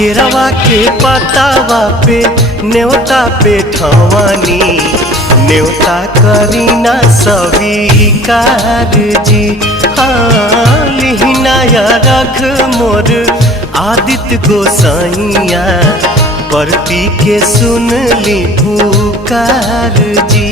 केरवा के पतावा पे न्योता पे ठवानी, न्योता करीना स्वीकार जी। हाँ लिहिनाया रख मोर आदित्य गोसाइया, परती के सुन ली पुकार जी।